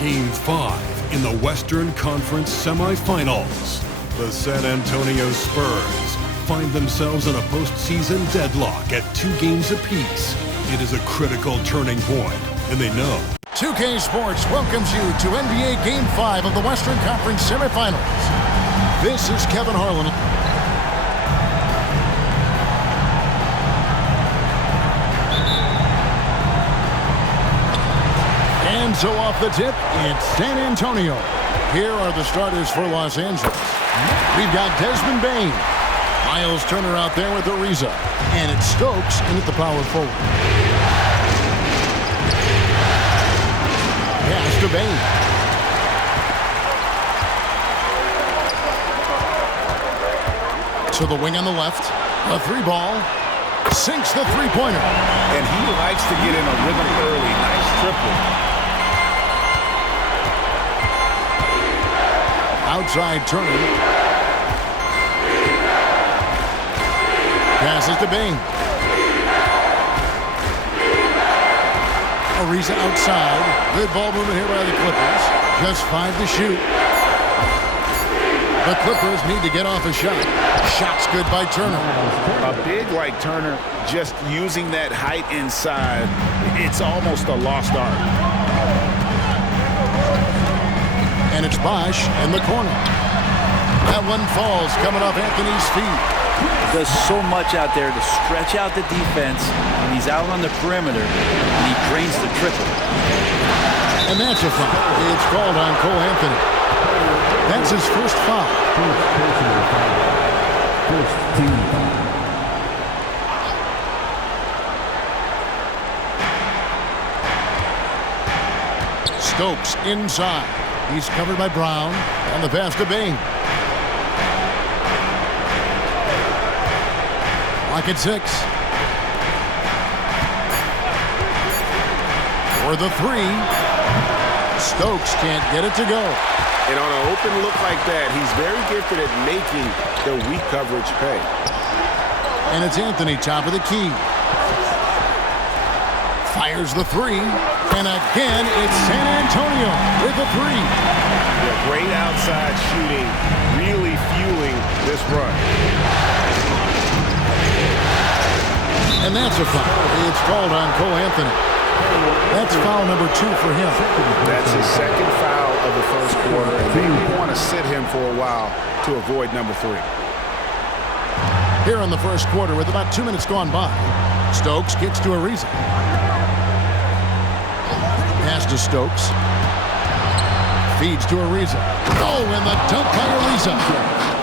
Game 5 in the Western Conference semifinals. The San Antonio Spurs find themselves in a postseason deadlock at 2 games apiece. It is a critical turning point, and they know. 2K Sports welcomes you to NBA Game 5 of the Western Conference semifinals. This is Kevin Harlan. And so off the tip, it's San Antonio. Here are the starters for Los Angeles. We've got Desmond Bane. Miles Turner out there with Ariza. And it's Stokes in at the power forward. Pass to Bane. To the wing on the left. A 3-ball. Sinks the three-pointer. And he likes to get in a rhythm early. Nice triple. Outside Turner. Passes to Bane. Ariza outside. Good ball movement here by the Clippers. Just 5 to shoot. The Clippers need to get off a shot. Shot's good by Turner. A big like Turner, just using that height inside, it's almost a lost art. And it's Bosh in the corner. That one falls coming off Anthony's feet. Does so much out there to stretch out the defense, and he's out on the perimeter, and he drains the triple. And that's a foul. It's called on Cole Anthony. That's his first foul. First team foul. Stokes inside. He's covered by Brown. On the pass to Bane. Lock at 6. For the 3. Stokes can't get it to go. And on an open look like that, he's very gifted at making the weak coverage pay. And it's Anthony, top of the key. Fires the 3. And again, it's San Antonio with the 3. Yeah, great outside shooting, really fueling this run. And that's a foul. It's called on Cole Anthony. That's foul number 2 for him. That's his second foul of the first quarter, and they want to sit him for a while to avoid number 3. Here in the first quarter with about 2 minutes gone by, Stokes gets to Ariza. Pass to Stokes. Feeds to Ariza. Oh, and the dunk by Ariza.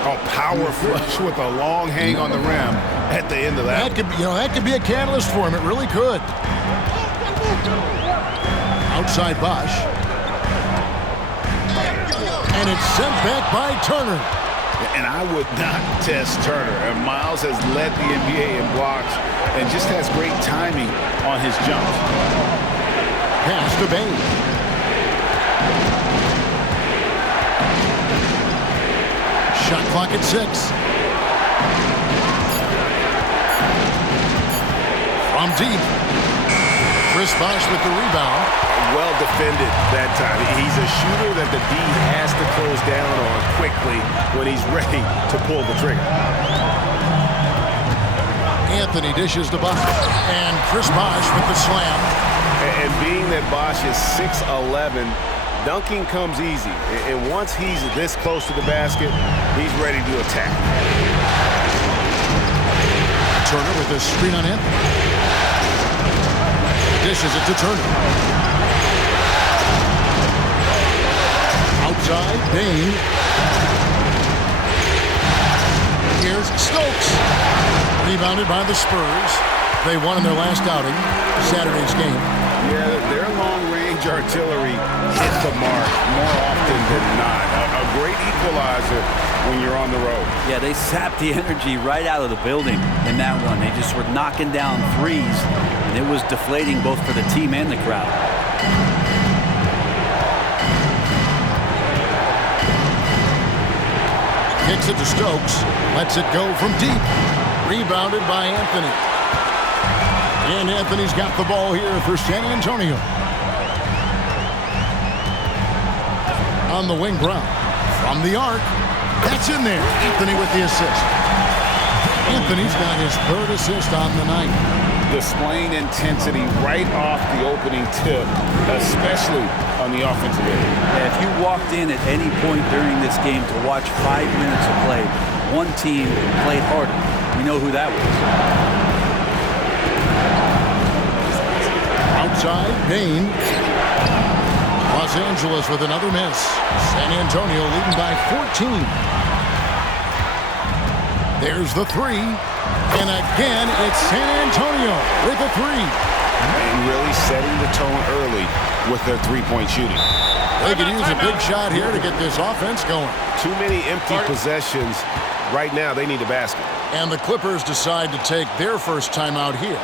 A power flush with a long hang on the rim at the end of that. That could be a catalyst for him. It really could. Outside Bosh. And it's sent back by Turner. And I would not test Turner. And Miles has led the NBA in blocks and just has great timing on his jumps. Pass to Bane. Shot clock at 6. From deep. Chris Bosh with the rebound. Well defended that time. He's a shooter that the D has to close down on quickly when he's ready to pull the trigger. Anthony dishes to Bosh. And Chris Bosh with the slam. And being that Bosh is 6'11", dunking comes easy. And once he's this close to the basket, he's ready to attack. Turner with a screen on Anthony. Dishes it to Turner. Outside, Bane. Here's Stokes. Rebounded by the Spurs. They won in their last outing, Saturday's game. Yeah, their long-range artillery hit the mark more often than not. A great equalizer when you're on the road. Yeah, they sapped the energy right out of the building in that one. They just were knocking down threes, and it was deflating both for the team and the crowd. Kicks it to Stokes. Lets it go from deep. Rebounded by Anthony. And Anthony's got the ball here for San Antonio. on the wing. Brown from the arc. That's in there. Anthony with the assist. Anthony's got his third assist on the night. Displaying intensity right off the opening tip, especially on the offensive end. Yeah, if you walked in at any point during this game to watch 5 minutes of play, one team played harder. We know who that was. Outside, Bain. Los Angeles with another miss. San Antonio leading by 14. There's the three. And again, it's San Antonio with a three. And really setting the tone early with their three-point shooting. They could use a big shot here to get this offense going. Too many empty possessions. Right now, they need a basket. And the Clippers decide to take their first timeout here.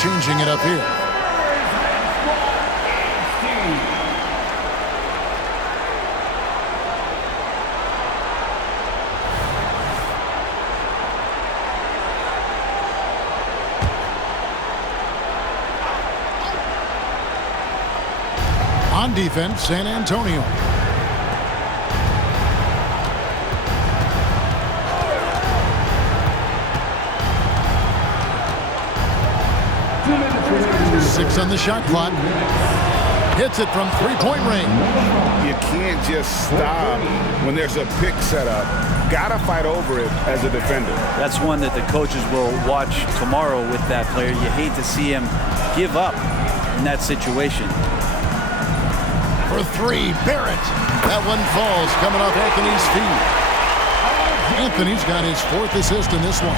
Changing it up here. On defense, San Antonio. Six on the shot clock. Hits it from three-point range. You can't just stop when there's a pick set up. Gotta fight over it as a defender. That's one that the coaches will watch tomorrow with that player. You hate to see him give up in that situation. For three, Barrett. That one falls coming off Anthony's feet. Anthony's got his fourth assist in this one.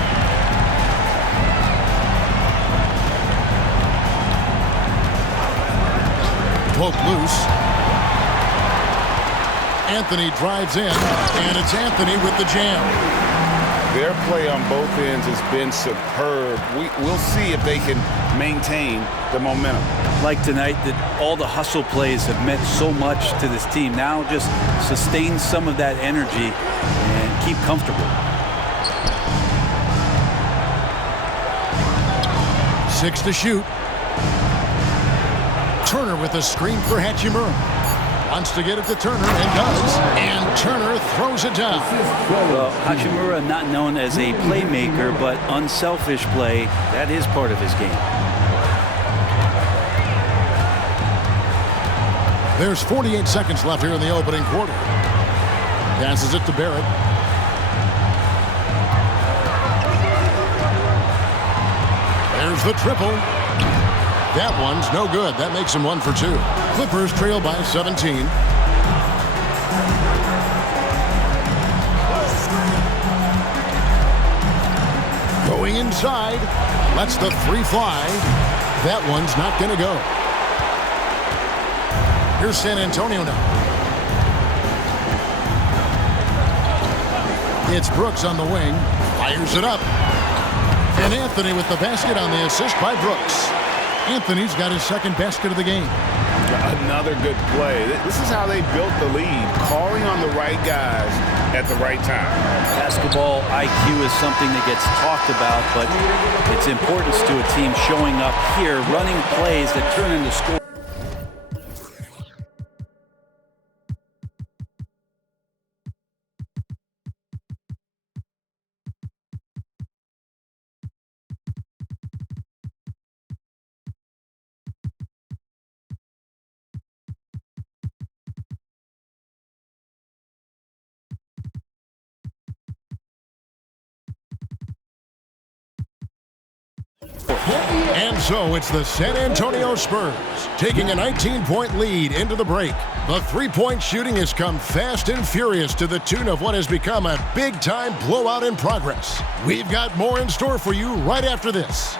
Poke loose. Anthony drives in, and it's Anthony with the jam. Their play on both ends has been superb. We'll see if they can maintain the momentum. Like tonight, that all the hustle plays have meant so much to this team. Now just sustain some of that energy and keep comfortable. 6 to shoot. Turner with a screen for Hachimura. Wants to get it to Turner and does. And Turner throws it down. Well, Hachimura not known as a playmaker, but unselfish play. That is part of his game. There's 48 seconds left here in the opening quarter. Passes it to Barrett. There's the triple. That one's no good. That makes him 1 for 2. Clippers trail by 17. Going inside. Lets the three fly. That one's not going to go. Here's San Antonio now. It's Brooks on the wing. Fires it up. And Anthony with the basket on the assist by Brooks. Anthony's got his second basket of the game. Another good play. This is how they built the lead, calling on the right guys at the right time. Basketball IQ is something that gets talked about, but its importance to a team showing up here, running plays that turn into scores. And so it's the San Antonio Spurs taking a 19-point lead into the break. The three-point shooting has come fast and furious to the tune of what has become a big-time blowout in progress. We've got more in store for you right after this.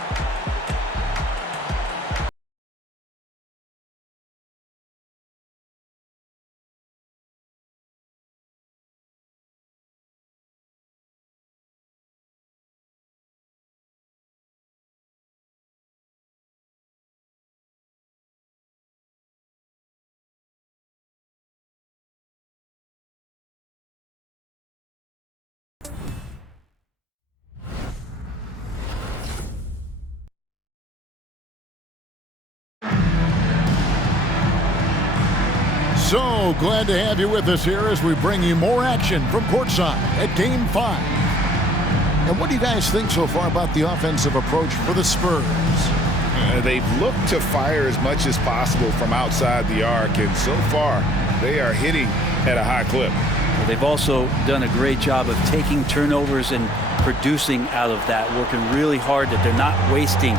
So glad to have you with us here as we bring you more action from courtside at Game 5. And what do you guys think so far about the offensive approach for the Spurs? They've looked to fire as much as possible from outside the arc, and so far they are hitting at a high clip. They've also done a great job of taking turnovers and producing out of that, working really hard that they're not wasting.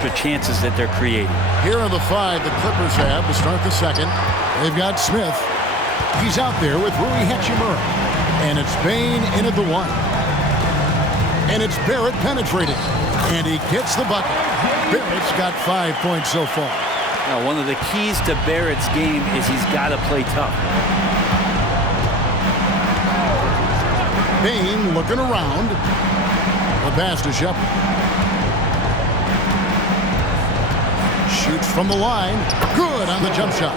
Extra chances that they're creating. Here are the 5 the Clippers have to start the second. They've got Smith. He's out there with Rui Hachimura. And it's Bane in at the 1. And it's Barrett penetrating. And he gets the bucket. Barrett's got 5 points so far. Now, one of the keys to Barrett's game is he's got to play tough. Bane looking around. The pass to Shepard. Shoots from the line. Good on the jump shot.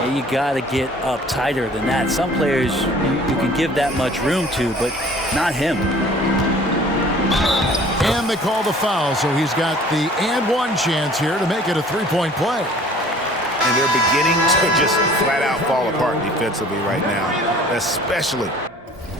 Yeah, you got to get up tighter than that. Some players you can give that much room to, but not him. And they call the foul, so he's got the and one chance here to make it a three-point play. And they're beginning to just flat out fall apart defensively right now, especially